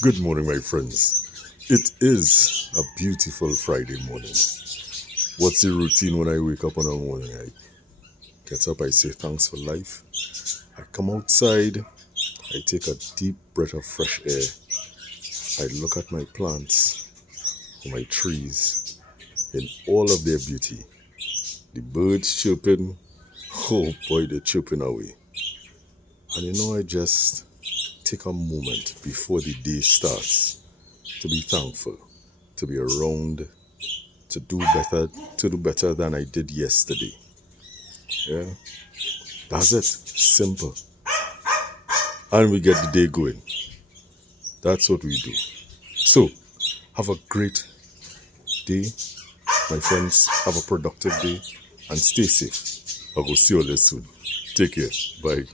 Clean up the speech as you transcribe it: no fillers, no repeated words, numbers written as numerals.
Good morning, my friends. It is a beautiful Friday morning. What's the routine when I wake up on a morning? I get up, I say thanks for life. I come outside, I take a deep breath of fresh air. I look at my plants, my trees, in all of their beauty. The birds chirping, oh boy, they're chirping away. And I just take a moment before the day starts to be thankful, to be around, to do better than I did yesterday. Yeah, that's it. Simple. And we get the day going. That's what we do. So, have a great day, my friends. Have a productive day and stay safe. I will see you all soon. Take care. Bye.